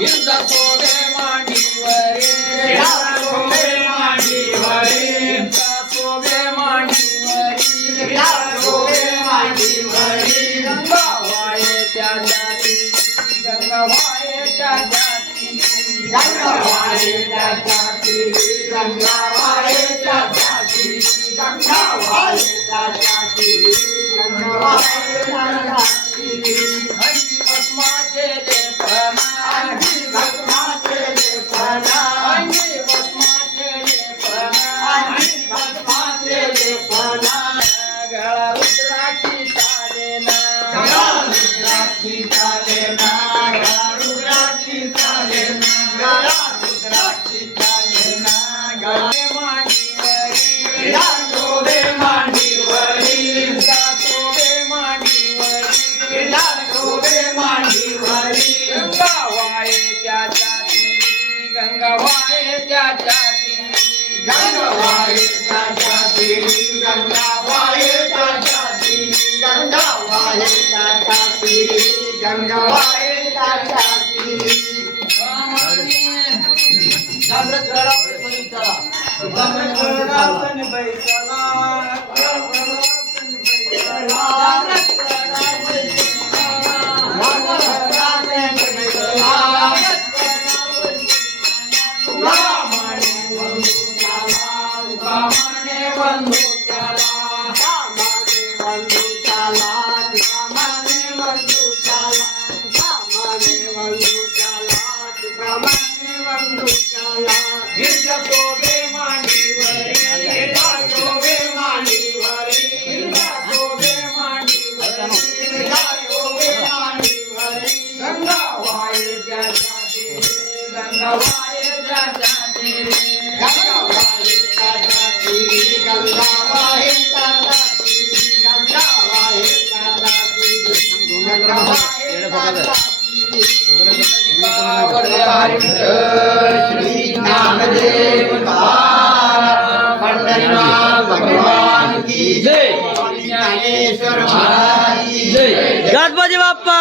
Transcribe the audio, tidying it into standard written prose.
गिरजा सोबे मांडीवरे सोबे मांडीवरे सोबे मांडीवरी सोबे मांडीवरी गंगा वाये त्या जाती गंगा वाये त्या जाती गंगा वाये त्या जाती गंगा वाये त्या जाती गंगा वाये त्या जाती गंगा वाये त्या जाती हंसी भस्माचे लेपना हंसी भस्माचे लेपना हंसी भस्माचे लेपना हंसी भस्माचे लेपना गळा रुद्राक्षी चालेना गळा रुद्राक्षी चालेना गळा रुद्राक्षी चालेना गळा रुद्राक्षी चालेना गळे मांडीवरी शोभे मांडीवरी शोभे मांडीवरी शोभे मांडीवरी गंगा वाये त्या जाती गंगा वाये त्या जाती गंगा वाये त्या जाती गंगा वाये त्या जाती गंगा वाये त्या जाती गंगा वाये त्या जाती गिरजा सोबे मांडीवरी सोबे मांडीवरी सोबे मांडीवरी सोबे मांडीवरी गंगा वाये त्या जाती गंगा वाये त्या जाती गंगा वाये त्या जाती गंगा वाये त्या जाती गंगा वाये त्या जाती गंगा वाये त्या जाती हरि श्री नामदेव पंढरीनाथ भगवान की जय ज्ञानेश्वर महाराज की जय गणपती बाप्पा